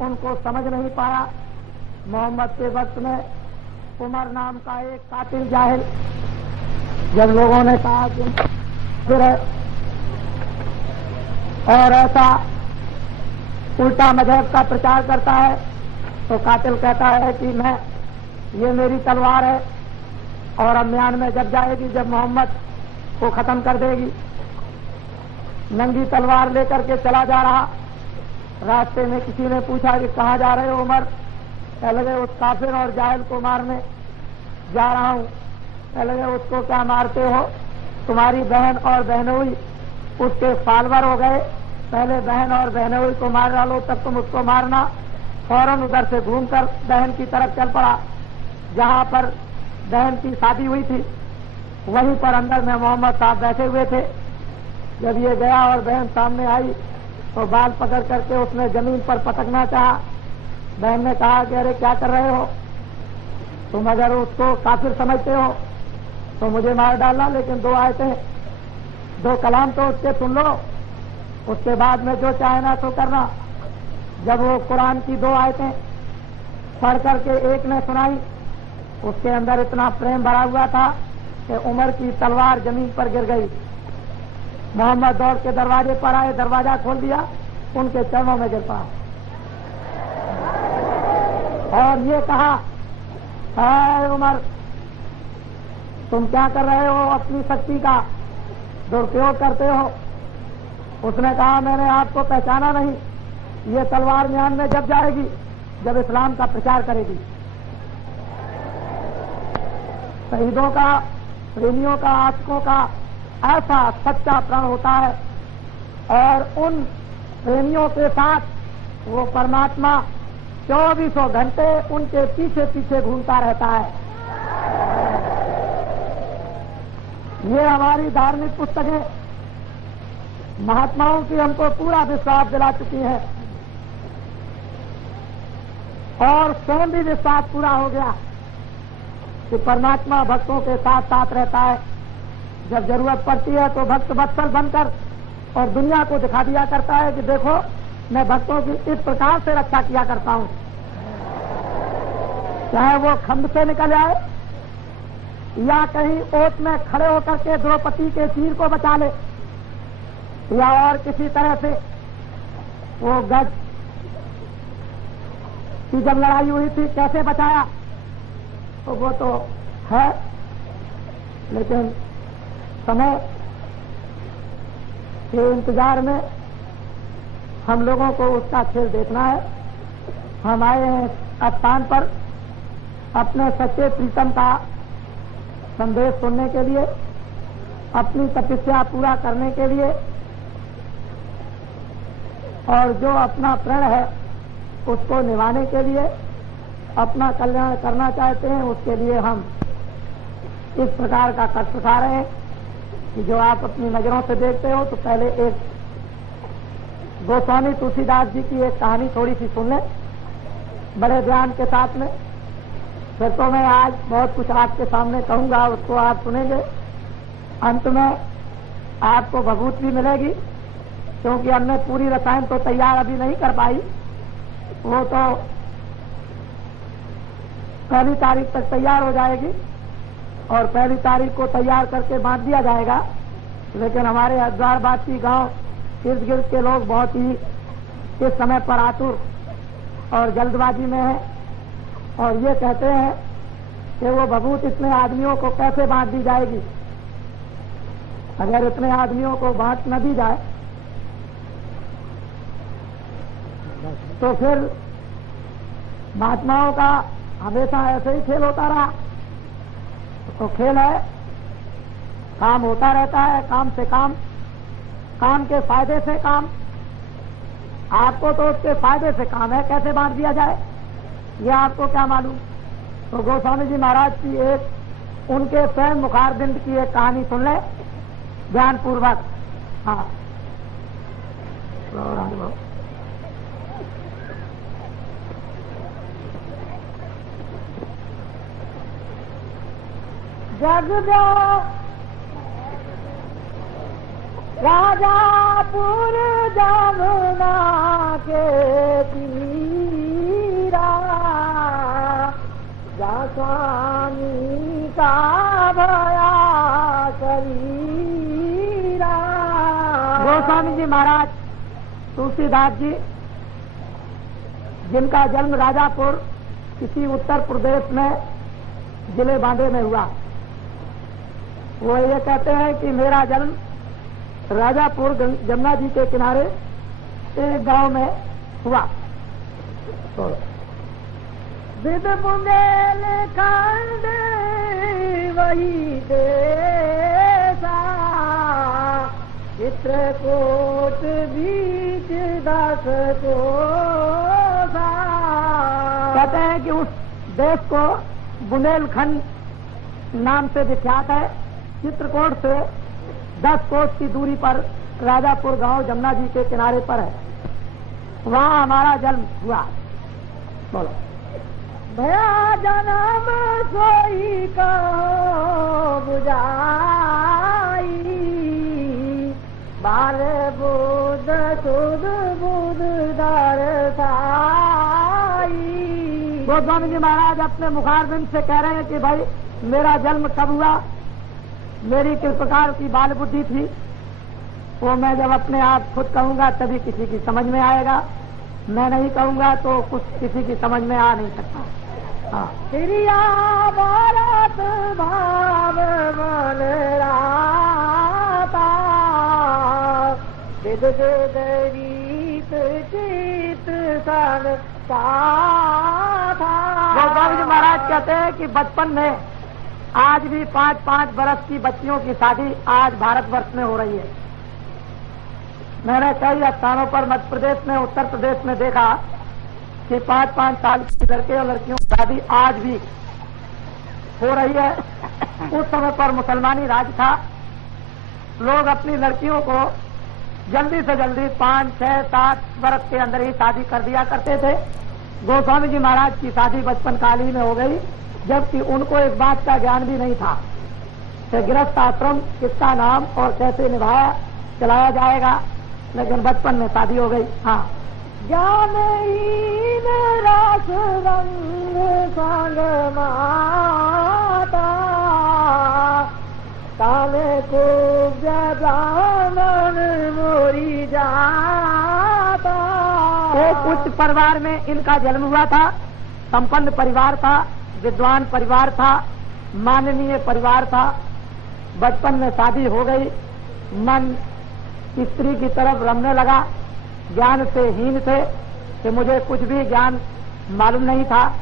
उनको समझ नहीं पाया। मोहम्मद के वक्त में उमर नाम का एक कातिल जाहिल, जब लोगों ने कहा कि फिर और ऐसा उल्टा मजहब का प्रचार करता है, तो कातिल कहता है कि ये मेरी तलवार है और अब म्यान में जब जाएगी जब मोहम्मद को खत्म कर देगी। नंगी तलवार लेकर के चला जा रहा। रास्ते में किसी ने पूछा कि कहाँ जा रहे हो उमर? कह लगे उस काफिर और जाहिल को मारने जा रहा हूँ। कह लगे उसको क्या मारते हो? तुम्हारी बहन और बहनोई उसके फालवर हो गए, पहले बहन और बहनोई को मार डालो तब तुम उसको मारना। फौरन उधर से घूमकर बहन की तरफ चल पड़ा, जहाँ पर बहन की शादी हुई थी। वहीं पर अंदर में मोहम्मद साहब बैठे हुए थे। जब ये गया और बहन सामने आई तो बाल पकड़ करके उसने जमीन पर पटकना चाहा। बहन ने कहा कि अरे क्या कर रहे हो तुम? अगर उसको काफिर समझते हो तो मुझे मार डालना, लेकिन 2 आयतें 2 कलाम तो उसके सुन लो, उसके बाद में जो चाहे ना तो करना। जब वो कुरान की 2 आयतें पढ़ करके एक ने सुनाई, उसके अंदर इतना प्रेम भरा हुआ था कि उमर की तलवार जमीन पर गिर गई। मोहम्मद दौड़ के दरवाजे पर आए, दरवाजा खोल दिया, उनके चरणों में गिर पड़ा और ये कहा, है उमर तुम क्या कर रहे हो? अपनी शक्ति का दुरुपयोग करते हो। उसने कहा मैंने आपको पहचाना नहीं, ये तलवार म्यान में जब जाएगी जब इस्लाम का प्रचार करेगी। शहीदों का, प्रेमियों का, आशिकों का ऐसा सच्चा प्रण होता है और उन प्रेमियों के साथ वो परमात्मा 24 घंटे उनके पीछे पीछे घूमता रहता है। ये हमारी धार्मिक पुस्तकें महात्माओं की हमको पूरा विश्वास दिला चुकी है और स्वयं भी विश्वास पूरा हो गया कि परमात्मा भक्तों के साथ साथ रहता है। जब जरूरत पड़ती है तो भक्त वत्सल बनकर और दुनिया को दिखा दिया करता है कि देखो मैं भक्तों की इस प्रकार से रक्षा किया करता हूं। चाहे वो खंड से निकल आए या कहीं ओट में खड़े होकर के द्रौपदी के तीर को बचा ले या और किसी तरह से वो गज की जब लड़ाई हुई थी कैसे बचाया, तो वो तो है, लेकिन समय के इंतजार में हम लोगों को उसका खेल देखना है। हम आए हैं स्थान पर अपने सच्चे प्रीतम का संदेश सुनने के लिए, अपनी तपस्या पूरा करने के लिए, और जो अपना प्रण है उसको निभाने के लिए, अपना कल्याण करना चाहते हैं, उसके लिए हम इस प्रकार का कष्ट उठा रहे हैं कि जो आप अपनी नजरों से देखते हो। तो पहले एक गोस्वामी तुलसीदास जी की एक कहानी थोड़ी सी सुन लें बड़े ध्यान के साथ में, फिर तो मैं आज बहुत कुछ आपके सामने कहूंगा, उसको आप सुनेंगे। अंत में आपको भभूत भी मिलेगी, क्योंकि हमने पूरी रसायन तो तैयार अभी नहीं कर पाई, वो तो 1 तारीख तक तैयार हो जाएगी और 1 तारीख को तैयार करके बांट दिया जाएगा। लेकिन हमारे हरिद्वारवासी गांव इर्द गिर्द के लोग बहुत ही इस समय पर आतुर और जल्दबाजी में है और ये कहते हैं कि वो भभूत इतने आदमियों को कैसे बांट दी जाएगी। अगर इतने आदमियों को बांट न दी जाए तो फिर महात्माओं का हमेशा ऐसे ही खेल होता रहा। तो खेल है, काम होता रहता है, काम से काम, काम के फायदे से काम। आपको तो उसके फायदे से काम है, कैसे बांट दिया जाए ये आपको क्या मालूम। तो गोस्वामी जी महाराज की एक उनके स्वयं मुखारबिंद की एक कहानी सुन ले ध्यान पूर्वक। हाँ, जग जो राजापुर जमुना के तीर गोस्वामी जी महाराज तुलसीदास जी, जिनका जन्म राजापुर इसी उत्तर प्रदेश में जिले बांदे में हुआ, वो ये कहते हैं कि मेरा जन्म राजापुर जमुना जी के किनारे एक गांव में हुआ। विद बुंदेल खंड वही देसा, चित्रकूट बीच दस कोसा। कहते हैं कि उस देश को बुंदेलखंड नाम से विख्यात है। चित्रकूट से 10 कोस की दूरी पर राजापुर गांव जमुना जी के किनारे पर है, वहाँ हमारा जन्म हुआ। बोलो। भया जन्म सोई कहो बुझाई, बाल बुध सुध बुध दरसाई। गोस्वामी जी महाराज अपने मुखारबिंद से कह रहे हैं कि भाई मेरा जन्म कब हुआ, मेरी किस प्रकार की बाल बुद्धि थी, वो मैं जब अपने आप खुद कहूंगा तभी किसी की समझ में आएगा, मैं नहीं कहूंगा तो कुछ किसी की समझ में आ नहीं सकता। हाँ। क्रिया भारत भाव मन राता, विद रीत चित सन साथा। गोस्वामी जी महाराज कहते हैं कि बचपन में आज भी 5-5 बरस की बच्चियों की शादी आज भारतवर्ष में हो रही है। मैंने कई स्थानों पर मध्य प्रदेश में, उत्तर प्रदेश में देखा कि 5-5 साल के लड़के और लड़कियों की शादी आज भी हो रही है। उस समय पर मुसलमानी राज था, लोग अपनी लड़कियों को जल्दी से जल्दी 5, 6, 7 बरस के अंदर ही शादी कर दिया करते थे। गोस्वामी जी महाराज की शादी बचपन काल ही में हो गई, जबकि उनको इस बात का ज्ञान भी नहीं था कि गृहस्थ आश्रम किसका नाम और कैसे निभाया चलाया जाएगा, लेकिन बचपन में शादी हो गई। हाँ। ज्ञानहीन रस रंग संग माता, काले को जानन मोरी जाता। एक उच्च परिवार में इनका जन्म हुआ था, संपन्न परिवार था, विद्वान परिवार था, माननीय परिवार था। बचपन में शादी हो गई, मन स्त्री की तरफ रमने लगा। ज्ञान से हीन थे कि मुझे कुछ भी ज्ञान मालूम नहीं था,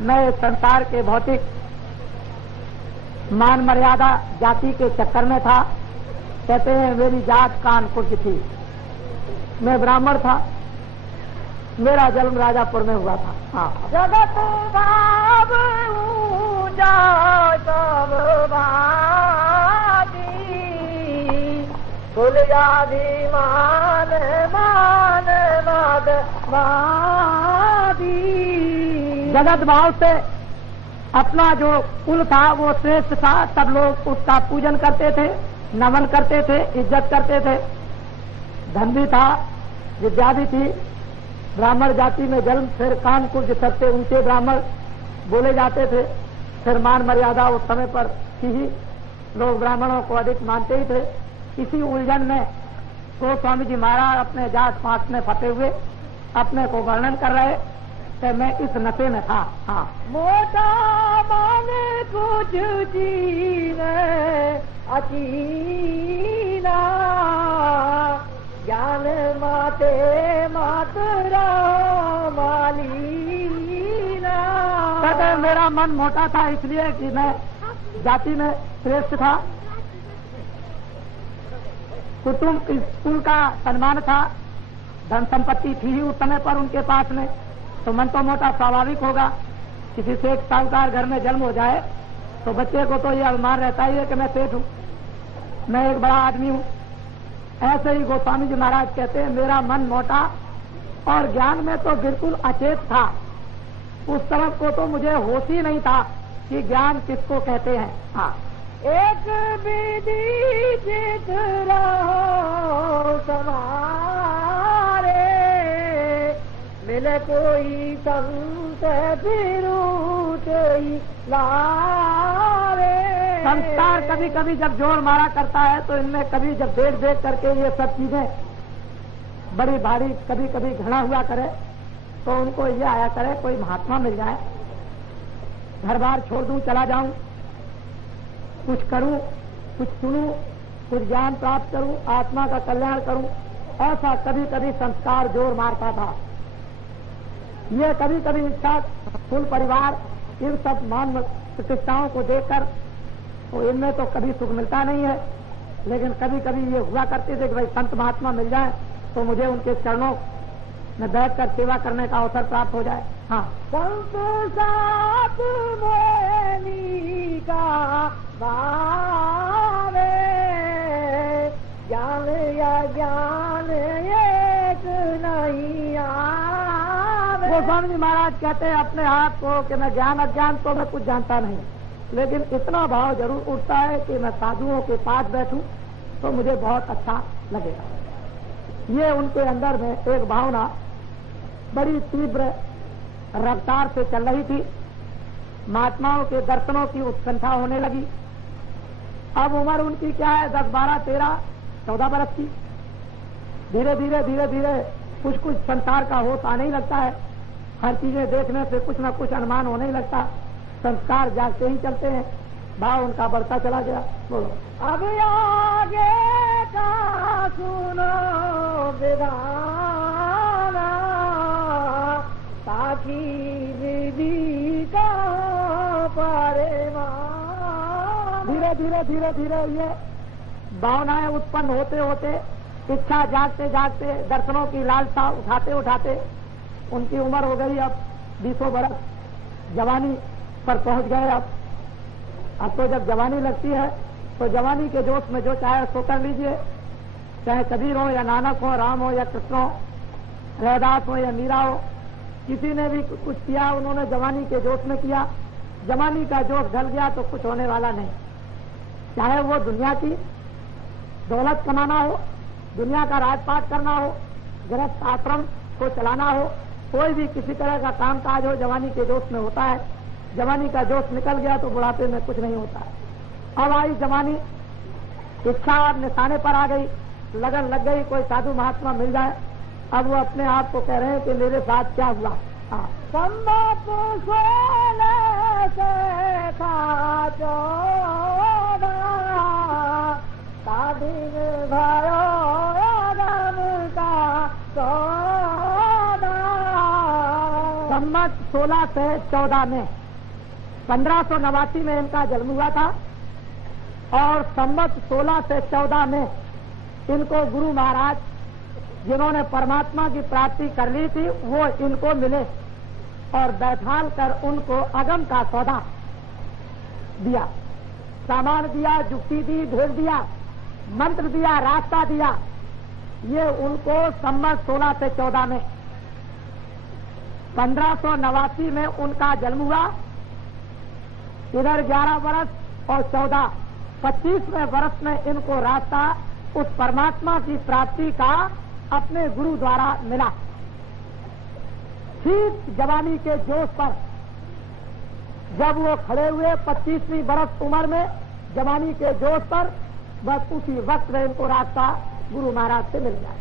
मैं संसार के भौतिक मान मर्यादा जाति के चक्कर में था। कहते हैं मेरी जात कानपुर की थी, मैं ब्राह्मण था, मेरा जन्म राजापुर में हुआ था। हाँ। जगत भाव ऊंचा सब भाती, कुल आदि मान मान मद मादी। जगत भाव से अपना जो कुल था वो श्रेष्ठ था, सब लोग उसका पूजन करते थे, नमन करते थे, इज्जत करते थे। धन भी था, विद्या भी थी, ब्राह्मण जाति में जन्म, फिर कानकुब्ज सबसे ऊंचे ब्राह्मण बोले जाते थे। फिर मान मर्यादा उस समय पर थी ही, लोग ब्राह्मणों को अधिक मानते ही थे। इसी उलझन में गोस्वामी जी महाराज अपने जात पात में फंसे हुए अपने को वर्णन कर रहे कि मैं इस नशे में था। हाँ। मोटा माने कुछ जीव अचीना, ज्ञान माते मातरा मालीना। कहते मेरा मन मोटा था इसलिए कि मैं जाति में श्रेष्ठ था, कुटुंब कुल का सम्मान था, धन संपत्ति थी ही उस समय पर उनके पास में, तो मन तो मोटा स्वाभाविक होगा। किसी से एक साहूकार घर में जन्म हो जाए तो बच्चे को तो ये अभिमान रहता ही है कि मैं सेठ हूँ, मैं एक बड़ा आदमी हूँ। ऐसे ही गोस्वामी जी महाराज कहते हैं मेरा मन मोटा और ज्ञान में तो बिल्कुल अचेत था। उस समय को तो मुझे होश ही नहीं था कि ज्ञान किसको कहते हैं। हाँ। एक विधि चित रहो समारे, मिले कोई संत फिरूट लारे। संस्कार कभी कभी जब जोर मारा करता है तो इनमें कभी जब देख देख करके ये सब चीजें बड़ी भारी कभी कभी घृणा हुआ करे तो उनको ये आया करे कोई महात्मा मिल जाए, घर बार छोड़ दूं, चला जाऊं, कुछ करूं, कुछ सुनूं, कुछ ज्ञान प्राप्त करूं, आत्मा का कल्याण करूं, ऐसा कभी कभी संस्कार जोर मारता था। ये कभी कभी इच्छा, कुल परिवार, इन सब मान प्रतिष्ठाओं को देखकर तो इनमें तो कभी सुख मिलता नहीं है, लेकिन कभी कभी ये हुआ करते थे कि भाई संत महात्मा मिल जाए तो मुझे उनके चरणों में बैठकर सेवा करने का अवसर प्राप्त हो जाए। हाँ, संत साथ मोहिनी का भावे, ज्ञान या ज्ञान एक नहीं आवे। गोस्वामी जी महाराज कहते हैं अपने आप को कि मैं ज्ञान अज्ञान तो मैं कुछ जानता नहीं, लेकिन इतना भाव जरूर उठता है कि मैं साधुओं के पास बैठूं तो मुझे बहुत अच्छा लगेगा। ये उनके अंदर में एक भावना बड़ी तीव्र रफ्तार से चल रही थी। महात्माओं के दर्शनों की उत्कंठा होने लगी। अब उम्र उनकी क्या है, 10, 12, 13, 14 बरस की। धीरे धीरे धीरे धीरे कुछ कुछ संसार का होश आने ही लगता है। हर चीजें देखने से कुछ न कुछ अनुमान होने ही लगता। संस्कार जागते ही चलते हैं। भाव उनका बढ़ता चला गया। बोलो, अब आगे का सुनो विधाना, ताकि विधि का परिमाण। धीरे धीरे धीरे धीरे ये भावनाएं उत्पन्न होते होते, इच्छा जागते जागते, दर्शनों की लालसा उठाते उठाते उनकी उम्र हो गई अब 20 बरस, जवानी पर पहुंच गए। अब तो जब जवानी लगती है तो जवानी के जोश में जो चाहे सो कर लीजिए, चाहे कबीर हो या नानक हो, राम हो या कृष्ण हो, रैदास हो या मीरा हो, किसी ने भी कुछ किया, उन्होंने जवानी के जोश में किया। जवानी का जोश ढल गया तो कुछ होने वाला नहीं। चाहे वो दुनिया की दौलत कमाना हो, दुनिया का राजपाट करना हो, गृहस्थ आश्रम को चलाना हो, कोई भी किसी तरह का काम काज हो, जवानी के जोश में होता है। जवानी का जोश निकल गया तो बुढ़ापे में कुछ नहीं होता है। अब आई जवानी, इच्छा अब निशाने पर आ गई, लगन लग गई, कोई साधु महात्मा मिल जाए। अब वो अपने आप को कह रहे हैं कि मेरे साथ क्या हुआ। हाँ, संबत 16 से था 14, दिन भयो आदम का 14। संबत 16 से 14 में 1589 में इनका जन्म हुआ था और संबत 16 से 14 में इनको गुरु महाराज, जिन्होंने परमात्मा की प्राप्ति कर ली थी, वो इनको मिले और बैठाल कर उनको अगम का सौदा दिया, सामान दिया, जुक्ति दी, भेज दिया, मंत्र दिया, रास्ता दिया। ये उनको संबत 16 से 14 में, 1589 में उनका जन्म हुआ। इधर 11 वर्ष और 14, 25वें वर्ष में इनको रास्ता उस परमात्मा की प्राप्ति का अपने गुरु द्वारा मिला। ठीक जवानी के जोश पर जब वो खड़े हुए 25वीं बरस उम्र में, जवानी के जोश पर, बस उसी वक्त में इनको रास्ता गुरु महाराज से मिल जाए।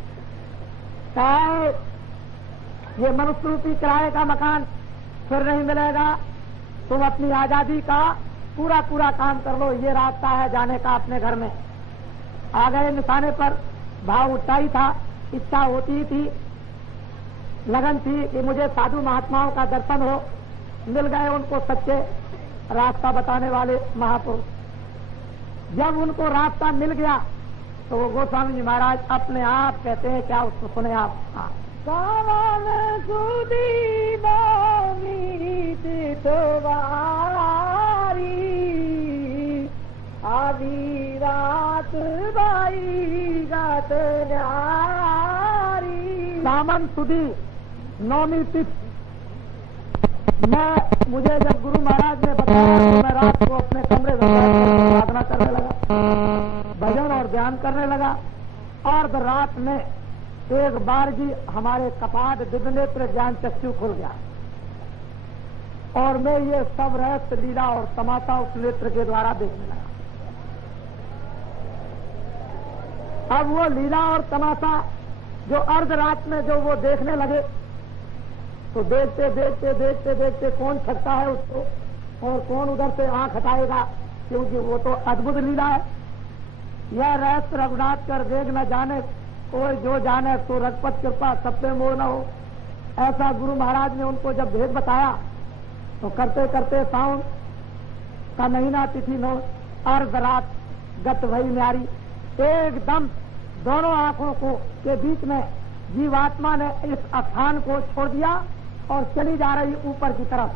चाहे ये मनुष्य रूपी किराए का मकान फिर नहीं मिलेगा, तुम अपनी आजादी का पूरा पूरा काम कर लो, ये रास्ता है जाने का अपने घर में। आ गए निशाने पर, भाव उठता ही था, इच्छा होती थी, लगन थी कि मुझे साधु महात्माओं का दर्शन हो। मिल गए उनको सच्चे रास्ता बताने वाले महापुरुष। जब उनको रास्ता मिल गया तो वो गोस्वामी जी महाराज अपने आप कहते हैं, क्या उसको सुने आप। हाँ, कावन सुदी बोमी तितवारी, आधी रात बाई गात न्यारी। सामन सुदी नौमी तिथि, मुझे जब गुरु महाराज ने बताया तो मैं रात को अपने कमरे में साधना करने लगा, भजन और ध्यान करने लगा। और रात में एक बार जी हमारे कपाट दिव्य नेत्र ज्ञान चक्षु खुल गया और मैं ये सब रहस्य लीला और तमाशा उस नेत्र के द्वारा देखने लगा। अब वो लीला और तमाशा जो अर्धरात में जो वो देखने लगे तो देखते देखते देखते देखते कौन छकता है उसको और कौन उधर से आंख हटाएगा, क्योंकि वो तो अद्भुत लीला है। यह रहस्य रघुनाथ कर वेग न जाने, कोई जो जाने तो रघुपत कृपा सब पे मोह न हो। ऐसा गुरु महाराज ने उनको जब भेद बताया तो करते करते सावन का महीना तिथि नो अर्धरात गत वही न्यारी, एकदम दोनों आंखों को के बीच में जीवात्मा ने इस स्थान को छोड़ दिया और चली जा रही ऊपर की तरफ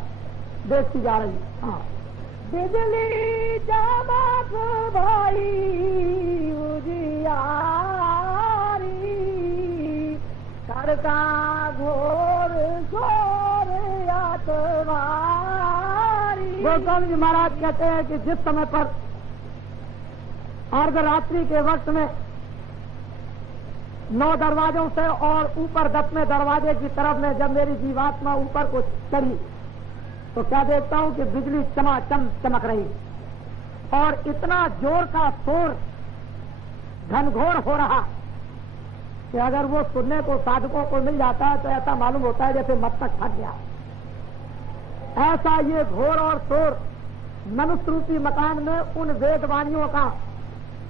देखती जा रही। हाँ, बिजली चमक भाई उजियारी, करका घोर घोर आत्मारी। गोस्वामी जी महाराज कहते हैं कि जिस समय पर अर्धरात्रि के वक्त में 9 दरवाजों से और ऊपर 10वें दरवाजे की तरफ में जब मेरी जीवात्मा ऊपर को चढ़ी तो क्या देखता हूं कि बिजली चमाचम चमक रही और इतना जोर का शोर घनघोर हो रहा कि अगर वो सुनने को साधकों को मिल जाता है तो ऐसा मालूम होता है जैसे मस्तक फट गया। ऐसा ये घोर और शोर मनुष्य रूपी मकान में उन वेदवाणियों का,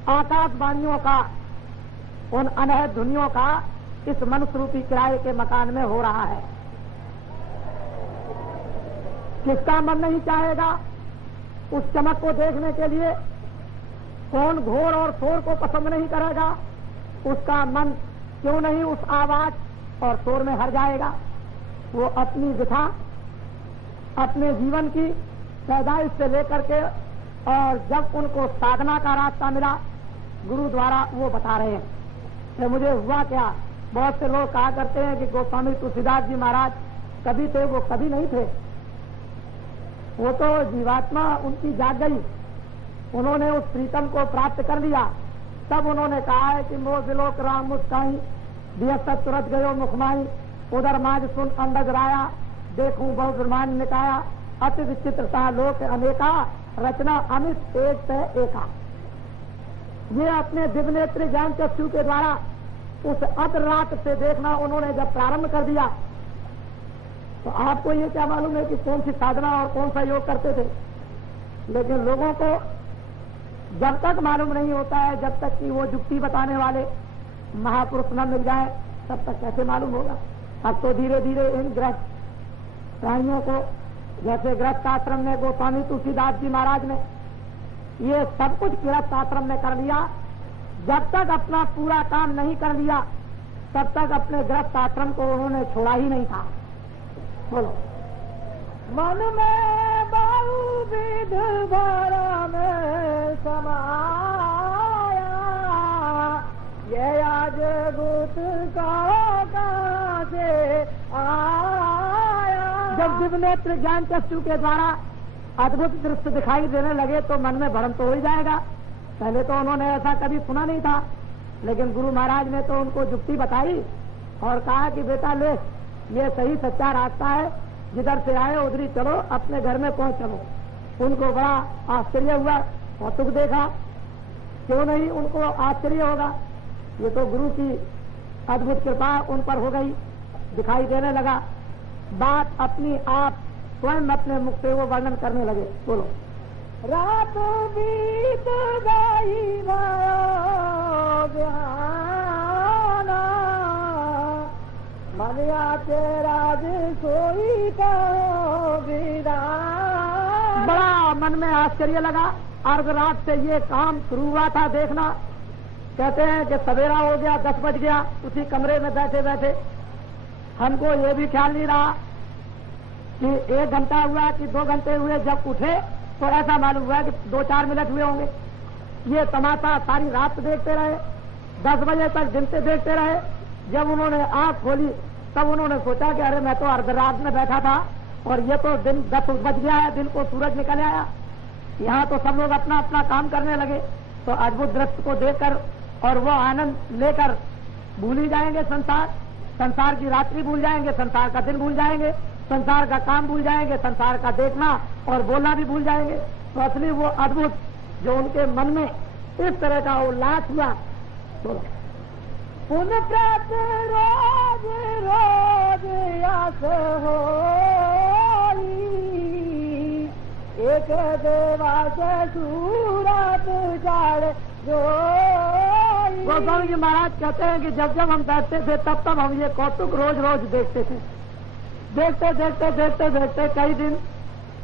आकाशवाणियों का, उन अनहद ध्वनियों का इस मनुष्य रूपी किराए के मकान में हो रहा है। किसका मन नहीं चाहेगा उस चमक को देखने के लिए? कौन घोर और शोर को पसंद नहीं करेगा? उसका मन क्यों नहीं उस आवाज और शोर में हर जाएगा? वो अपनी व्यथा अपने जीवन की पैदाइश से लेकर के और जब उनको साधना का रास्ता मिला गुरु द्वारा वो बता रहे हैं कि मुझे हुआ क्या। बहुत से लोग कहा करते हैं कि गोस्वामी तुलसीदास जी महाराज कभी थे, वो कभी नहीं थे। वो तो जीवात्मा उनकी जाग गई, उन्होंने उस प्रीतम को प्राप्त कर लिया। तब उन्होंने कहा है कि मोह विलोक राम मुस्काई, दियत तुरत गयो मुखमाई, उधर माज सुन अंडज राया, देखूं बहु ब्रह्मांड निकाया, अति विचित्रता लोक अनेका, रचना अमित एक से एका। ये अपने दिव्य नेत्र ज्ञान चक्षु के द्वारा उस अर्धरात से देखना उन्होंने जब प्रारंभ कर दिया तो आपको ये क्या मालूम है कि कौन सी साधना और कौन सा योग करते थे। लेकिन लोगों को जब तक मालूम नहीं होता है, जब तक कि वो जुक्ति बताने वाले महापुरुष न मिल जाए तब तक कैसे मालूम होगा। अब तो धीरे धीरे इन ग्रस्त प्राणियों को, जैसे गृहस्थ आश्रम में गोस्वामी तुलसीदास जी महाराज ने ये सब कुछ गृहस्थ आश्रम में कर लिया, जब तक अपना पूरा काम नहीं कर लिया तब तक अपने गृहस्थ आश्रम को उन्होंने छोड़ा ही नहीं था। बोलो, मन में बहुविध भरम समाया, ये आज गुत का से आया। जब दिव्य नेत्र ज्ञान चक्षु के द्वारा अद्भुत दृश्य दिखाई देने लगे तो मन में भ्रम तो हो ही जाएगा। पहले तो उन्होंने ऐसा कभी सुना नहीं था, लेकिन गुरु महाराज ने तो उनको जुक्ति बताई और कहा कि बेटा ले, ये सही सच्चा रास्ता है, जिधर से आए उधर ही चलो, अपने घर में पहुंच चलो। उनको बड़ा आश्चर्य हुआ और दुख देखा। क्यों नहीं उनको आश्चर्य होगा? ये तो गुरु की अद्भुत कृपा उन पर हो गई, दिखाई देने लगा। बात अपनी आप स्वयं अपने मुख से वो वर्णन करने लगे। बोलो, रात बीत गई ध्याना, मनिया तेरा सोई का विदान। बड़ा मन में आश्चर्य लगा। अर्धरात से ये काम शुरू हुआ था देखना। कहते हैं कि सवेरा हो गया, 10 बज गया, उसी कमरे में बैठे बैठे हमको ये भी ख्याल नहीं रहा कि 1 घंटा हुआ कि 2 घंटे हुए। जब उठे तो ऐसा मालूम हुआ कि 2-4 मिनट हुए होंगे। ये तमाशा सारी रात देखते रहे, 10 बजे तक गिनते देखते रहे। जब उन्होंने आंख खोली तब उन्होंने सोचा कि अरे मैं तो अर्धरात में बैठा था और ये तो दिन 10 बज गया है, दिन को सूरज निकल आया। यहाँ तो सब लोग अपना अपना काम करने लगे। तो अद्भुत दृश्य को देखकर और वो आनंद लेकर भूल ही जाएंगे संसार की रात्रि भूल जाएंगे, संसार का दिन भूल जाएंगे, संसार का काम भूल जाएंगे, संसार का देखना और बोलना भी भूल जाएंगे। तो असली वो अद्भुत जो उनके मन में इस तरह का उल्लास हुआ। तो पुन प्रत रोज रोज आस होई, एक देवास सूरत जाड़ जोई। गोस्वामी जी महाराज कहते हैं कि जब जब हम बैठते थे तब तब हम ये कौतुक रोज रोज देखते थे। देखते देखते देखते देखते कई दिन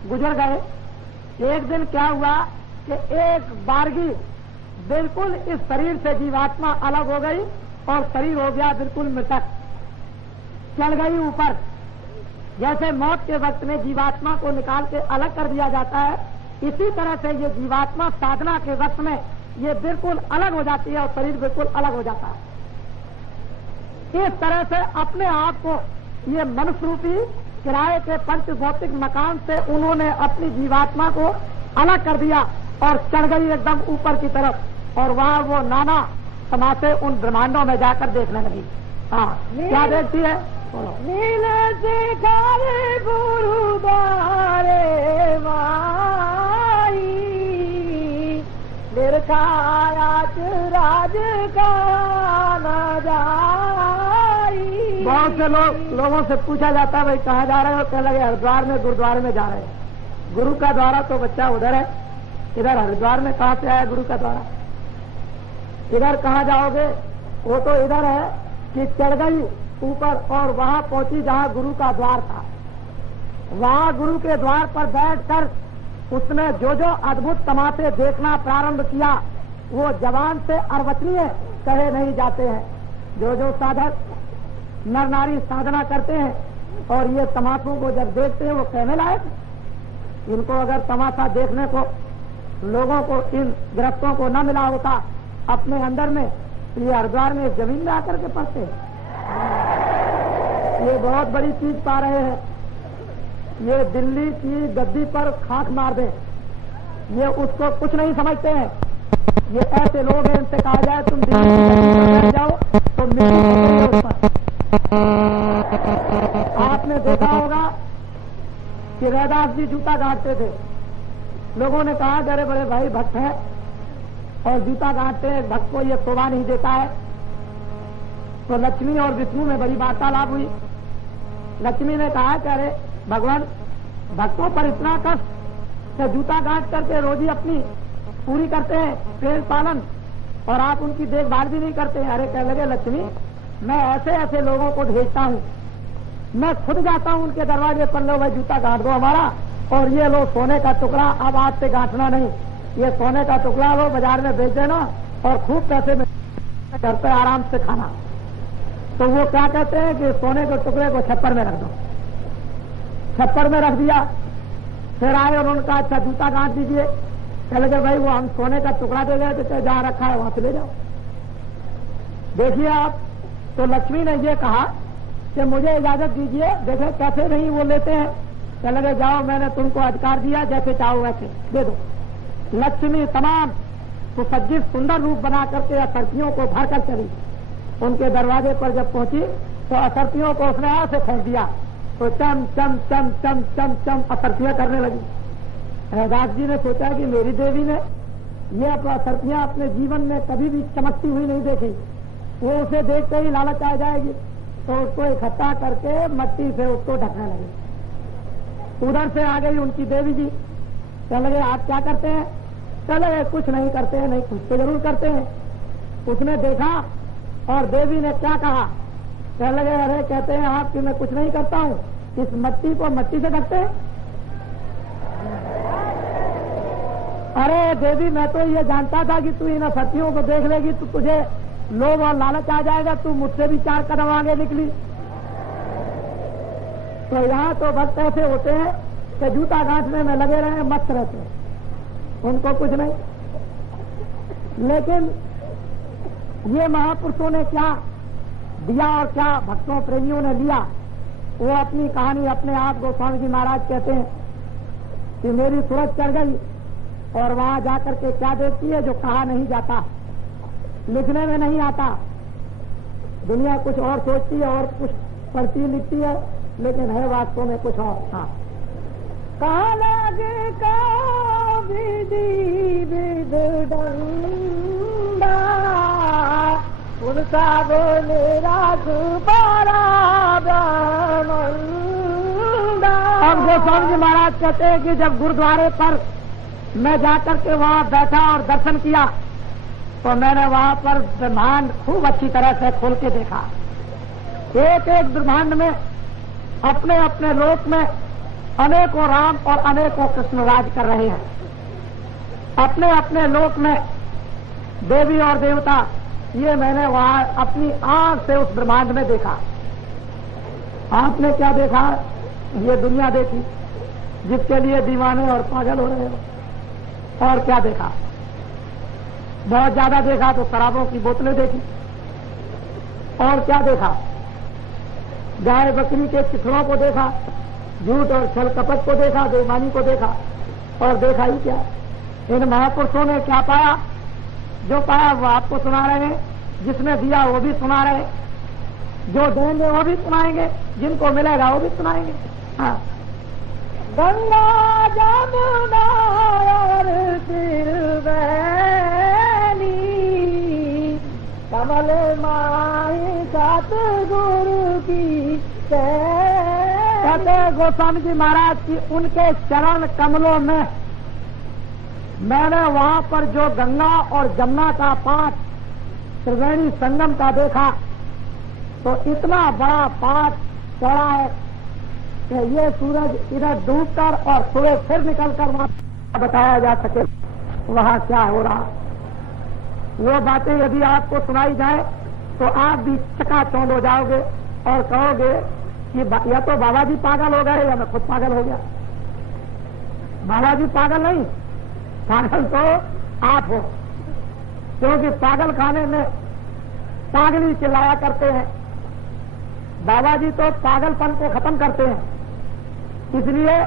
गुजर गए। एक दिन क्या हुआ कि एक बारगी बिल्कुल इस शरीर से जीवात्मा अलग हो गई और शरीर हो गया बिल्कुल मृतक, चढ़ गई ऊपर। जैसे मौत के वक्त में जीवात्मा को निकाल के अलग कर दिया जाता है, इसी तरह से ये जीवात्मा साधना के वक्त में ये बिल्कुल अलग हो जाती है और शरीर बिल्कुल अलग हो जाता है। इस तरह से अपने आप को ये मनुष्य रूपी किराए के पंच भौतिक मकान से उन्होंने अपनी जीवात्मा को अलग कर दिया और चढ़ गई एकदम ऊपर की तरफ, और वहाँ वो नाना समासे उन ब्रह्मांडों में जाकर देखने लगी। हाँ, क्या देखती है? नील शिखर गुरुद्वारे माई, निर्खायाच राज का न जाई। बहुत से लोगों से पूछा जाता है भाई कहाँ जा रहे हो? कहने लगे हरिद्वार में गुरुद्वारे में जा रहे हैं। गुरु का द्वारा तो बच्चा उधर है, इधर हरिद्वार में कहाँ से आया गुरु का द्वारा? इधर कहाँ जाओगे? वो तो इधर है कि चढ़ गई ऊपर और वहां पहुंची जहां गुरु का द्वार था। वहां गुरु के द्वार पर बैठकर उसने जो जो अद्भुत तमाशे देखना प्रारंभ किया वो जबान से अर्वचनीय कहे नहीं जाते हैं। जो जो साधक नर नारी साधना करते हैं और ये तमाशों को जब देखते हैं वो कहने लायक। इनको अगर तमाशा देखने को लोगों को, इन ग्रस्तों को न मिला होता अपने अंदर में, ये हरिद्वार में जमीन में आकर के पड़ते। ये बहुत बड़ी चीज पा रहे हैं। ये दिल्ली की गद्दी पर खाक मार दे, ये उसको कुछ नहीं समझते हैं। ये ऐसे लोग हैं, इनसे कहा जाए तुम दिल्ली की गद्दी पर बैठ जाओ तो मिट्टी उस पर। आपने देखा होगा कि रैदास जी जूता गांठते थे। लोगों ने कहा कि अरे बड़े भाई भक्त हैं और जूता गांठते हैं, भक्त को ये शोभा नहीं देता है। तो लक्ष्मी और विष्णु में बड़ी वार्तालाप हुई। लक्ष्मी ने कहा कि अरे भगवान, भक्तों पर इतना कष्ट कि जूता गांठ करके रोजी अपनी पूरी करते हैं, प्रेम पालन, और आप उनकी देखभाल भी नहीं करते हैं। अरे कहने लगे लक्ष्मी, मैं ऐसे ऐसे लोगों को भेजता हूँ, मैं खुद जाता हूँ उनके दरवाजे पर, लो भाई जूता गांठ दो हमारा, और ये लो सोने का टुकड़ा, अब आज से गांठना नहीं, ये सोने का टुकड़ा लो बाजार में बेच देना और खूब पैसे में घर पे आराम से खाना। तो वो क्या कहते हैं कि सोने के टुकड़े को छप्पर में रख दो। छप्पर में रख दिया। फिर आए और उनका अच्छा जूता गांठ दीजिए। कह लगे भाई वो हम सोने का टुकड़ा दे गए थे, जहाँ रखा है वहां से ले जाओ। देखिए आप, तो लक्ष्मी ने ये कहा कि मुझे इजाजत दीजिए। देखे कैसे नहीं वो लेते हैं। कह लगे जाओ, मैंने तुमको अधिकार दिया, जैसे चाहो वैसे दे दो। लक्ष्मी तमाम सुसज्जित सुंदर रूप बना करके असरतियों को भरकर चली। उनके दरवाजे पर जब पहुंची तो असरतियों को उसने ऐसे फेंक दिया, तो चम चम चम चम चम चम असरतियां करने लगी। रैदास जी ने सोचा कि मेरी देवी ने ये असरतियां अपने जीवन में कभी भी चमकती हुई नहीं देखी, वो उसे देखते ही लालच आ जाएगी, तो उसको इकट्ठा करके मट्टी से उसको ढकने लगे। उधर से आ गई उनकी देवी जी। कह लगे आप क्या करते हैं? कह लगे कुछ नहीं करते हैं। नहीं, कुछ तो जरूर करते हैं। उसने देखा और देवी ने क्या कहा? कह लगे अरे कहते हैं आप कि मैं कुछ नहीं करता हूँ, इस मट्टी को मट्टी से ढकते हैं। अरे देवी, मैं तो ये जानता था कि तू इन असत्यों को देख लेगी तो तुझे लोभ और लालच आ जाएगा, तू मुझसे भी 4 कदम आगे निकली। तो यहाँ तो भक्त ऐसे होते हैं कि जूता गांठने में लगे रहे, मस्त रहते हैं, उनको कुछ नहीं। लेकिन ये महापुरुषों ने क्या दिया और क्या भक्तों प्रेमियों ने लिया, वो अपनी कहानी अपने आप गोस्वामी जी महाराज कहते हैं कि मेरी सूरत चढ़ गई और वहां जाकर के क्या देखती है जो कहा नहीं जाता, लिखने में नहीं आता। दुनिया कुछ और सोचती है और कुछ पढ़ती लिखती है, लेकिन है वास्तव में कुछ और। हाँ, कहा लगे का विधि विद डंडा, उनका बोले राज पारा ब्रह्मांडा। अब गोस्वामी जी महाराज कहते हैं कि जब गुरुद्वारे पर मैं जाकर के वहां बैठा और दर्शन किया तो मैंने वहां पर ब्रह्मांड खूब अच्छी तरह से खोल के देखा। एक एक ब्रह्मांड में अपने अपने लोक में अनेकों राम और अनेकों कृष्ण राज कर रहे हैं। अपने अपने लोक में देवी और देवता, ये मैंने वहां अपनी आंख से उस ब्रह्मांड में देखा। आपने क्या देखा? ये दुनिया देखी जिसके लिए दीवाने और पागल हो रहे हो। और क्या देखा? बहुत ज्यादा देखा तो शराबों की बोतलें देखी। और क्या देखा? गाय बकरी के चिथड़ों को देखा, झूठ और छल कपट को देखा, बेईमानी को देखा। और देखा ही क्या? इन महापुरुषों ने क्या पाया? जो पाया वो आपको सुना रहे हैं, जिसने दिया वो भी सुना रहे, जो देंगे वो भी सुनाएंगे, जिनको मिलेगा वो भी सुनाएंगे। हाँ, गंगा जमुना और त्रिवेणी कमल माई सतगुरु की कहते गोस्वामी जी महाराज की उनके चरण कमलों में मैंने वहां पर जो गंगा और जमुना का पाठ त्रिवेणी संगम का देखा तो इतना बड़ा पाठ चढ़ा है कि ये सूरज इधर डूबकर और सुबह फिर निकलकर वहां बताया जा सके वहां क्या हो रहा। वो बातें यदि आपको सुनाई जाए तो आप भी चकाचौंध हो जाओगे और कहोगे कि या तो बाबा जी पागल हो गए या मैं खुद पागल हो गया। बाबा जी पागल नहीं, पागल तो आप हो, क्योंकि पागल खाने में पागली चिल्लाया करते हैं। बाबा जी तो पागलपन को खत्म करते हैं। इसलिए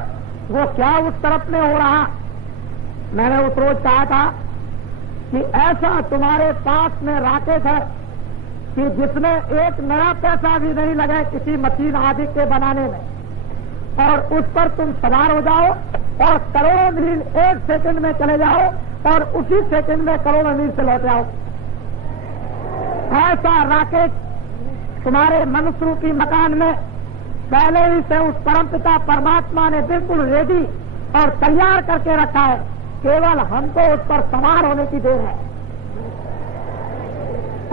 वो क्या उस तरफ में हो रहा, मैंने उस रोज कहा था कि ऐसा तुम्हारे पास में राकेश है कि जिसमें एक नया पैसा भी नहीं लगे किसी मशीन आदि के बनाने में, और उस पर तुम सवार हो जाओ और करोड़ों मील एक सेकंड में चले जाओ और उसी सेकंड में करोड़ों मील से लौट आओ। ऐसा राकेश तुम्हारे मनुष्य रूपी मकान में पहले ही से उस परमपिता परमात्मा ने बिल्कुल रेडी और तैयार करके रखा है, केवल हमको उस पर सवार होने की देर है।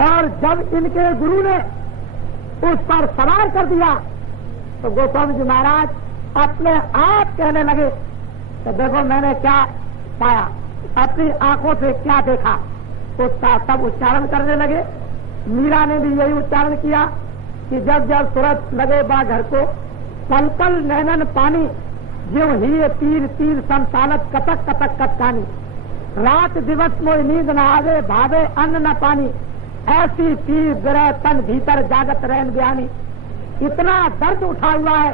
और जब इनके गुरु ने उस पर सवार कर दिया तो गोस्वामी जी महाराज अपने आप कहने लगे तो देखो मैंने क्या पाया, अपनी आंखों से क्या देखा। उसका सब उच्चारण करने लगे। मीरा ने भी यही उच्चारण किया कि जब जब सूरज लगे बा घर को पल पल नैनन पानी ज्यों ही तीर तीर संसालत कतक कतक कतकानी रात दिवस मोई नींद न आवे भावे अन्न न पानी ऐसी तीर ग्रह तन भीतर जागत रहन बयानी। इतना दर्द उठा हुआ है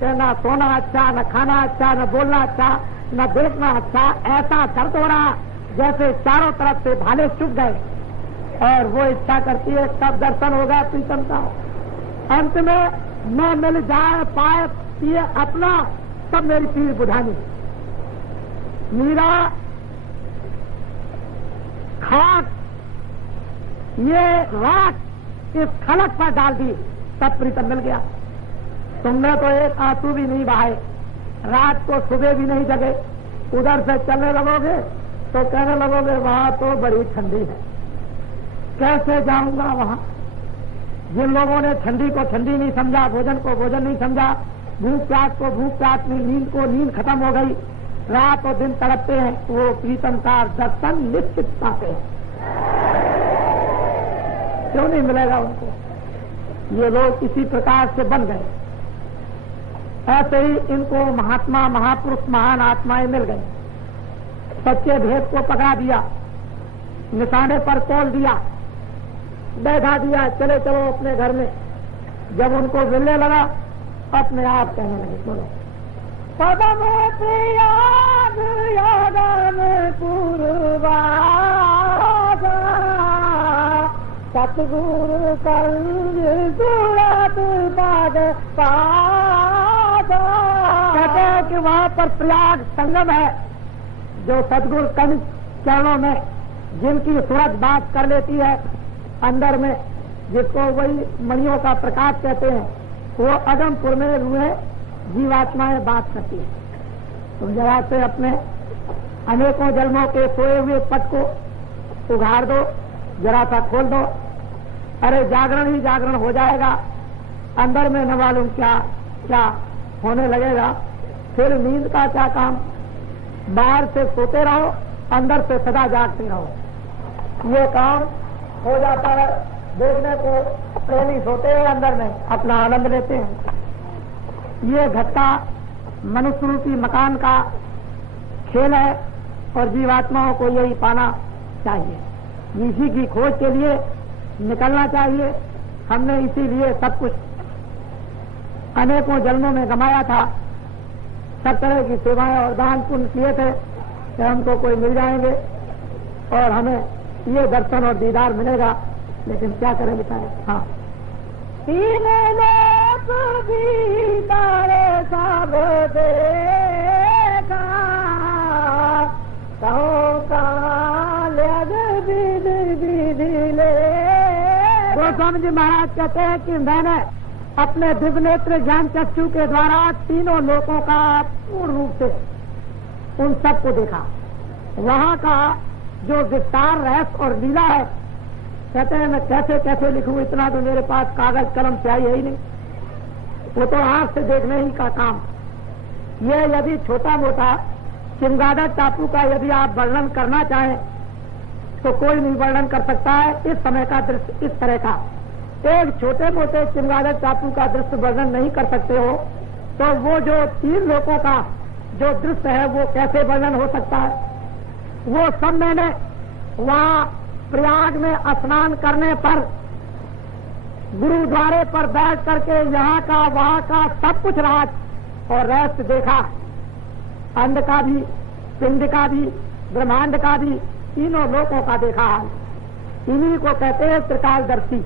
कि न सोना अच्छा, न खाना अच्छा, न बोलना अच्छा, न देखना अच्छा। ऐसा दर्द हो रहा जैसे चारों तरफ से भाले चुप गए। और वो इच्छा करती है कब दर्शन होगा प्रीतम का, अंत में न मिल जाए पाए पिए अपना, तब मेरी पीर बुझानी। मीरा खाक ये रात इस खलक पर डाल दी, तब प्रीतम मिल गया। तुमने तो एक आंसू भी नहीं बहाए, रात को सुबह भी नहीं जगे, उधर से चलने लगोगे तो कहने लगोगे वहां तो बड़ी ठंडी है, कैसे जाऊंगा वहां। जिन लोगों ने ठंडी को ठंडी नहीं समझा, भोजन को भोजन नहीं समझा, भूख प्यास को भूख प्यास नहीं, नींद को नींद खत्म हो गई, रात और दिन तड़पते हैं, वो प्रीतम का दर्शन निश्चित पाते हैं। क्यों नहीं मिलेगा उनको? ये लोग इसी प्रकार से बन गए। ऐसे ही इनको महात्मा महापुरुष महान आत्माएं मिल गई, सच्चे भेद को पकड़ा दिया, निशाने पर तोल दिया, बैठा दिया, चले चलो अपने घर में। जब उनको मिलने लगा अपने आप कहने लगे बोलो पदम प्रियाग योगन पूर्वागा सतगुरु कंज सूरत पाद पादा। कहते हैं कि वहां पर प्रयाग संगम है, जो सतगुरु कंज चरणों में जिनकी सूरत बात कर लेती है, अंदर में जिसको वही मणियों का प्रकाश कहते हैं, वो अगमपुर में हुए जीवात्माएं बात करती है। तुम जरा से अपने अनेकों जन्मों के सोए हुए पट को उघाड़ दो, जरा सा खोल दो, अरे जागरण ही जागरण हो जाएगा। अंदर में न मालूम क्या क्या होने लगेगा। फिर नींद का क्या काम, बाहर से सोते रहो, अंदर से सदा जागते रहो। ये काम हो जाता है। देखने को प्रेमी सोते हैं, अंदर में अपना आनंद लेते हैं। ये घटका मनुष्य रूपी मकान का खेल है और जीवात्माओं को यही पाना चाहिए। इसी की खोज के लिए निकलना चाहिए। हमने इसीलिए सब कुछ अनेकों जन्मों में गमाया था, सब तरह की सेवाएं और दान पुण्य किए थे कि हमको कोई मिल जाएंगे और हमें ये दर्शन और दीदार मिलेगा। लेकिन क्या करें बेचारे। हाँ, तीन लोक भी तारे सब देखा, कहो कहाँ लग विधि ले। गोस्वामी जी महाराज कहते हैं कि मैंने अपने दिव्य नेत्र ज्ञान चक्षु के द्वारा तीनों लोकों का पूर्ण रूप से उन सबको देखा। वहाँ का जो विस्तार रहस्य और लीला है, कहते हैं मैं कैसे कैसे लिखूं, इतना तो मेरे पास कागज कलम स्याही है ही नहीं। वो तो आंख से देखने ही का काम। ये यदि छोटा मोटा चमगादड़ टापू का यदि आप वर्णन करना चाहें तो कोई नहीं वर्णन कर सकता है। इस समय का दृश्य इस तरह का एक छोटे मोटे चमगादड़ टापू का दृश्य वर्णन नहीं कर सकते हो, तो वो जो तीन लोगों का जो दृश्य है वो कैसे वर्णन हो सकता है। वो सब मैंने वहाँ प्रयाग में स्नान करने पर गुरुद्वारे पर बैठ करके यहाँ का वहाँ का सब कुछ राज और रहस्य देखा। अंड का भी, पिंड का भी, ब्रह्मांड का भी, तीनों लोकों का देखा। इन्हीं को कहते हैं त्रिकालदर्शी।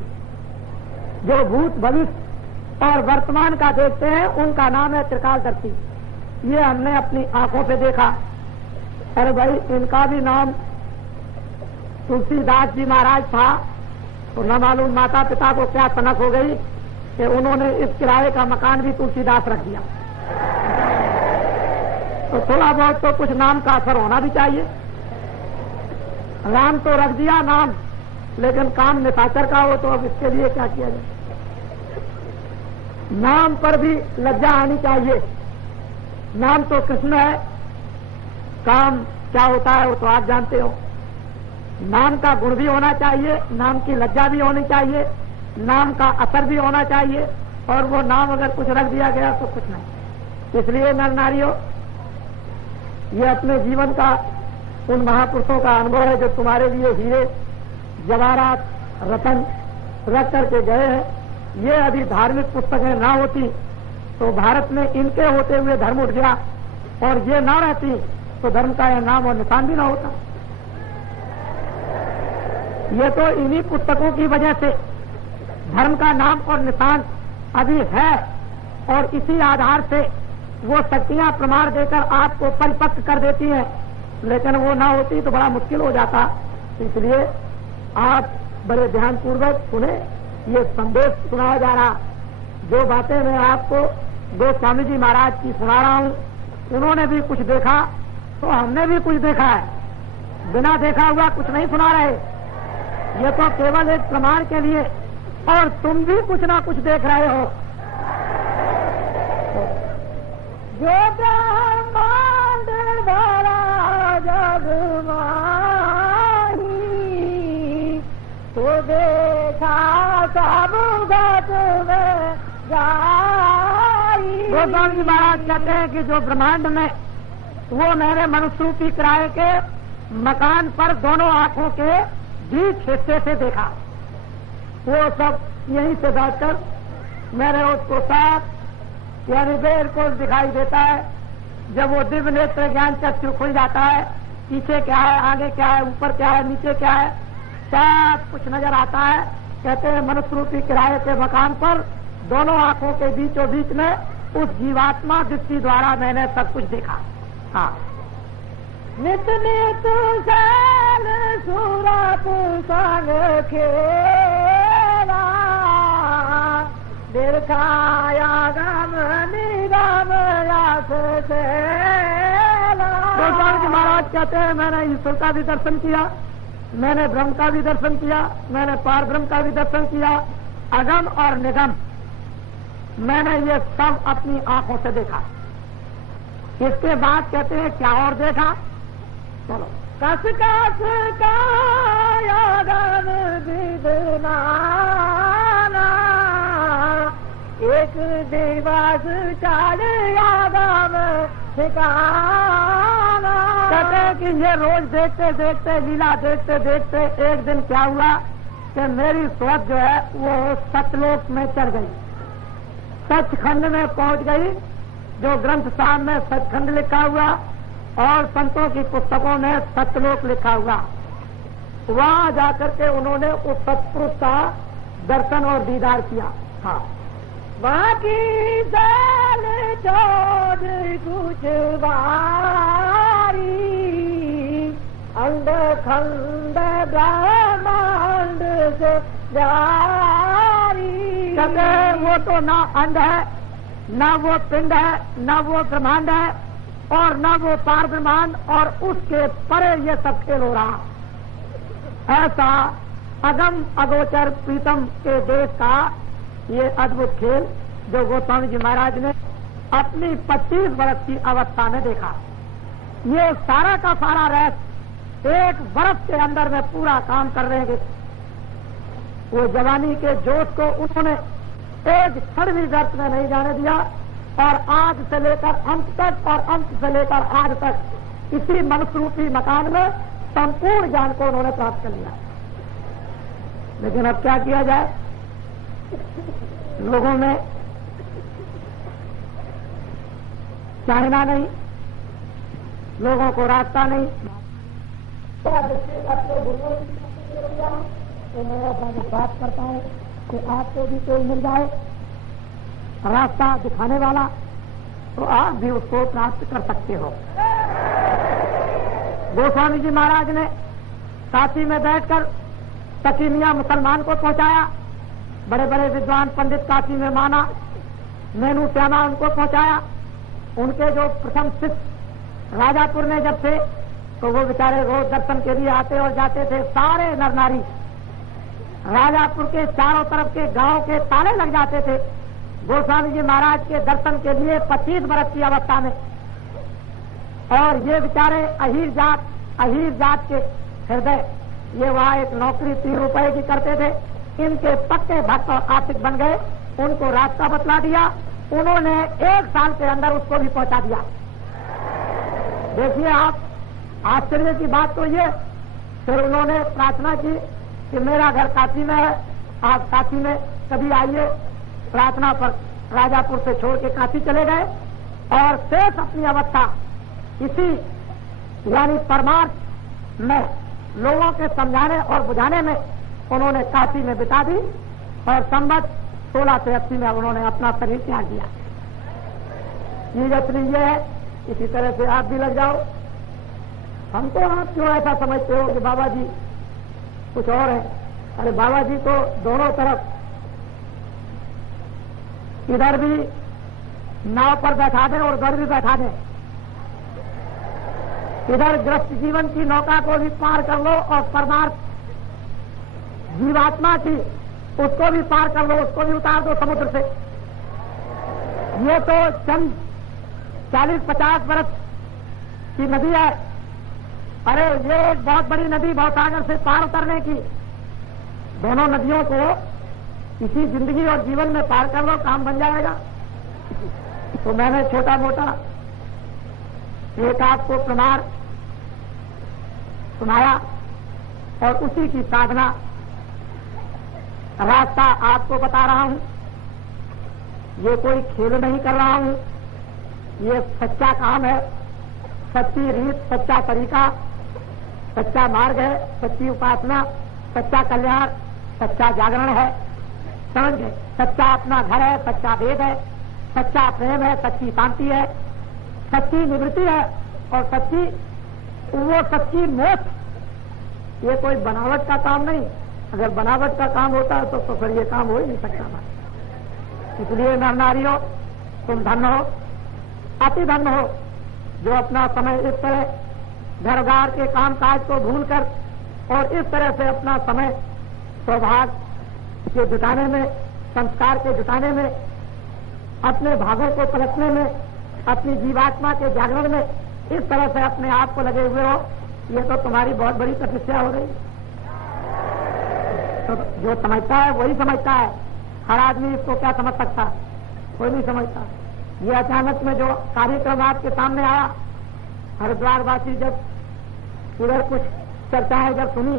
जो भूत भविष्य और वर्तमान का देखते हैं उनका नाम है त्रिकालदर्शी। ये हमने अपनी आंखों से देखा। अरे भाई, इनका भी नाम तुलसीदास जी महाराज था, तो न मालूम माता पिता को क्या सनक हो गई कि उन्होंने इस किराए का मकान भी तुलसीदास रख दिया। तो थोड़ा बहुत तो कुछ नाम का असर होना भी चाहिए। राम तो रख दिया नाम, लेकिन काम निशाचर का हो तो अब इसके लिए क्या किया जाए। नाम पर भी लज्जा आनी चाहिए। नाम तो कृष्ण है, काम क्या होता है वो तो आप जानते हो। नाम का गुण भी होना चाहिए, नाम की लज्जा भी होनी चाहिए, नाम का असर भी होना चाहिए, और वो नाम अगर कुछ रख दिया गया तो कुछ नहीं। इसलिए नर नारियों, ये अपने जीवन का उन महापुरुषों का अनुभव है जो तुम्हारे लिए हीरे जवाहरात रतन रख करके गए हैं। ये यदि धार्मिक पुस्तकें ना होती तो भारत में इनके होते हुए धर्म उठ गया, और ये ना रहती तो धर्म का यह नाम और निशान भी ना होता। ये तो इन्हीं पुस्तकों की वजह से धर्म का नाम और निशान अभी है, और इसी आधार से वो शक्तियां प्रमाण देकर आपको परिपक्व कर देती हैं। लेकिन वो ना होती तो बड़ा मुश्किल हो जाता। इसलिए आप बड़े ध्यानपूर्वक सुने, ये संदेश सुनाया जा रहा। जो बातें मैं आपको गोस्वामी जी महाराज की सुना रहा हूँ, उन्होंने भी कुछ देखा तो हमने भी कुछ देखा है। बिना देखा हुआ कुछ नहीं सुना रहे। ये तो केवल एक प्रमाण के लिए, और तुम भी कुछ ना कुछ देख रहे हो। जो ब्रह्मांड भरा जग माही, तो देखा सब गत में जाई। गोस्वामी जी महाराज कहते हैं कि जो ब्रह्मांड में वो मैंने मनुष्य रूपी किराए के मकान पर दोनों आंखों के बीच हिस्से से देखा। वो सब यहीं से बैठकर मैंने उसको साफ यानी बिल्कुल दिखाई देता है। जब वो दिव्य नेत्र ज्ञान चक्षु खुल जाता है, पीछे क्या है, आगे क्या है, ऊपर क्या है, नीचे क्या है, सब कुछ नजर आता है। कहते हैं मनुष्य रूपी किराए के मकान पर दोनों आंखों के बीचों बीच में उस जीवात्मा दृष्टि द्वारा मैंने सब कुछ देखा। हाँ, नित नित सैल सूरत संग खेला, दीर्घाया गम निगम यास से गोस्वामी जी महाराज कहते हैं मैंने ईश्वर का भी दर्शन किया, मैंने ब्रह्म का भी दर्शन किया, मैंने पार ब्रह्म का भी दर्शन किया, अगम और निगम मैंने ये सब अपनी आंखों से देखा। इसके बाद कहते हैं क्या और देखा, चलो कस कस कायागम विदना एक दिवस चढ़ यागम ठिकाना। कहते हैं कि ये रोज देखते देखते लीला देखते देखते एक दिन क्या हुआ कि मेरी सोच जो है वो सतलोक में चढ़ गई, सचखंड में पहुंच गई। जो ग्रंथ साहब में सचखंड लिखा हुआ और संतों की पुस्तकों में सतलोक लिखा हुआ, वहां जाकर के उन्होंने उस सतपुरुष का दर्शन और दीदार किया। हाँ, वहाँ की दल चोद कुछ बारी अंड खंड ब्रह्मांड से जारी। कहते वो तो ना अंड है, ना वो पिंड है, ना वो ब्रह्मांड है और ना वो पार ब्रह्मांड और उसके परे ये सब खेल हो रहा। ऐसा अगम अगोचर प्रीतम के देश का ये अद्भुत खेल जो गोस्वामी जी महाराज ने अपनी 25 वर्ष की अवस्था में देखा। ये सारा का सारा रहस्य एक वर्ष के अंदर में पूरा काम कर रहे हैं। वो जवानी के जोश को उन्होंने एक क्षण भी व्यर्थ में नहीं जाने दिया और आज से लेकर अंत तक और अंत से लेकर आज तक इसी मनुष्य रूपी मकान में संपूर्ण ज्ञान को उन्होंने प्राप्त कर लिया। लेकिन अब क्या किया जाए, लोगों में चाहना नहीं, लोगों को रास्ता नहीं। तो मैं अपनी बात करता हूँ कि आपको भी कोई मिल जाए रास्ता दिखाने वाला तो आप भी उसको प्राप्त कर सकते हो। गोस्वामी जी महाराज ने काशी में बैठकर तकीमिया मुसलमान को पहुंचाया, बड़े बड़े विद्वान पंडित काशी में माना, मेनू श्यामा उनको पहुंचाया। उनके जो प्रथम शिष्य राजापुर में जब थे तो वो बेचारे रोज दर्शन के लिए आते और जाते थे। सारे नर नारी राजापुर के चारों तरफ के गांव के ताले लग जाते थे गोस्वामी जी महाराज के दर्शन के लिए 25 वर्ष की अवस्था में। और ये बेचारे अहीर जात के हृदय, ये वहां एक नौकरी 3 रुपए की करते थे, इनके पक्के भक्त और आशिक बन गए। उनको रास्ता बतला दिया, उन्होंने 1 साल के अंदर उसको भी पहुंचा दिया। देखिए आप, आश्चर्य की बात तो ये, फिर उन्होंने प्रार्थना की कि मेरा घर काशी में है, आप काशी में कभी आइए। प्रार्थना पर राजापुर से छोड़ के काशी चले गए और शेष अपनी अवस्था इसी यानी परमार्थ में लोगों के समझाने और बुझाने में उन्होंने काशी में बिता दी और संवत 1680 में उन्होंने अपना शरीर त्याग दिया। चीज असली ये है, इसी तरह से आप भी लग जाओ। हमको आप क्यों ऐसा समझते हो कि बाबा जी कुछ और है? अरे बाबा जी तो दोनों तरफ, इधर भी नाव पर बैठा दें और उधर भी बैठा दें। इधर ग्रस्त जीवन की नौका को भी पार कर लो और परमार्थ जीवात्मा की उसको भी पार कर लो, उसको भी उतार दो समुद्र से। ये तो चंद 40-50 वर्ष की नदी है। अरे ये एक बहुत बड़ी नदी भवसागर से पार उतरने की। दोनों नदियों को इसी जिंदगी और जीवन में पार कर लो, काम बन जाएगा। तो मैंने छोटा मोटा एक आपको प्रमाण सुनाया और उसी की साधना रास्ता आपको बता रहा हूं। ये कोई खेल नहीं कर रहा हूं, ये सच्चा काम है, सच्ची रीत, सच्चा तरीका, सच्चा मार्ग है, सच्ची उपासना, सच्चा कल्याण, सच्चा जागरण है। समझ गए? सच्चा अपना घर है, सच्चा वेद है, सच्चा प्रेम है, सच्ची शांति है, सच्ची निवृत्ति है और सच्ची मोक्ष। ये कोई बनावट का काम नहीं, अगर बनावट का काम होता है तो फिर ये काम हो ही नहीं सकता था। इसलिए नर नारियों, तुम धन्य हो, अति धन्य हो, जो अपना समय इस तरह घरगार के काम काज को भूलकर और इस तरह से अपना समय सौभाग्य के जुटाने में, संस्कार के जुटाने में, अपने भागों को पलटने में, अपनी जीवात्मा के जागरण में इस तरह से अपने आप को लगे हुए हो, ये तो तुम्हारी बहुत बड़ी तपस्या हो रही। तो जो समझता है वही समझता है, हर आदमी इसको क्या समझ सकता, कोई नहीं समझता। ये अचानक में जो कार्यक्रम आपके सामने आया, हरिद्वारवासी जब उधर कुछ चर्चाएं जब सुनी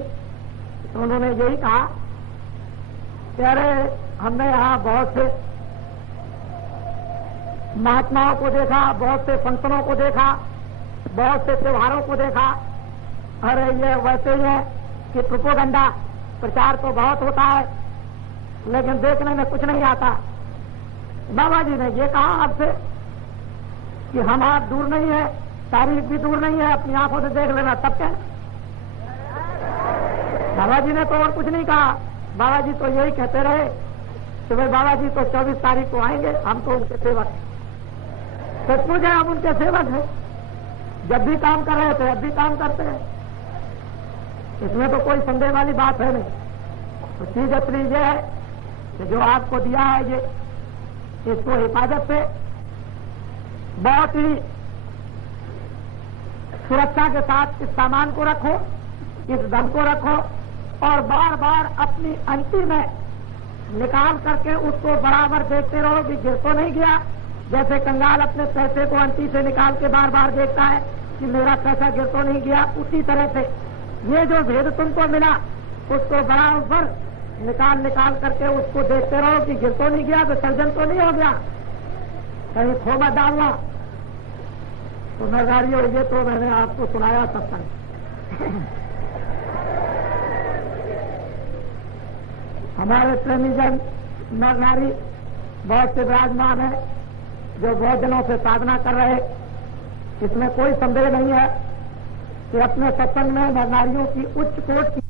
तो उन्होंने यही कहा कि अरे हमने यहाँ बहुत से महात्माओं को देखा, बहुत से फंक्शनों को देखा, बहुत से त्योहारों को देखा, अरे ये वैसे ही है कि प्रोपेगेंडा प्रचार तो बहुत होता है लेकिन देखने में कुछ नहीं आता। बाबा जी ने ये कहा आपसे कि हम आप दूर नहीं है, तारीफ भी दूर नहीं है, अपनी आंखों से देख लेना तब क्या। बाबा जी ने तो और कुछ नहीं कहा, बाबा जी तो यही कहते रहे कि भाई बाबा जी तो 24 तारीख को आएंगे, हम तो उनके सेवक हैं। सचमुच है, हम उनके सेवक हैं, जब भी काम कर रहे थे अब भी काम करते हैं, इसमें तो कोई संदेह वाली बात है नहीं। तो चीज असली ये है कि जो आपको दिया है ये, इसको हिफाजत से बहुत ही सुरक्षा के साथ इस सामान को रखो, इस धन को रखो और बार बार अपनी अंटी में निकाल करके उसको बराबर देखते रहो कि गिर तो नहीं गया। जैसे कंगाल अपने पैसे को अंटी से निकाल के बार बार देखता है कि मेरा पैसा गिर तो नहीं गया, उसी तरह से ये जो भेद तुमको मिला उसको बराबर निकाल निकाल करके उसको देखते रहो कि गिर तो नहीं गया, विसर्जन तो नहीं हो गया, कहीं खो मत डालना। तो नरनारियों, ये तो मैंने आपको सुनाया सत्संग। हमारे प्रेमी जन नरनारी बहुत से विराजमान है जो बहुत दिनों से साधना कर रहे, इसमें कोई संदेह नहीं है कि अपने सत्संग में नरनारियों की उच्च कोटि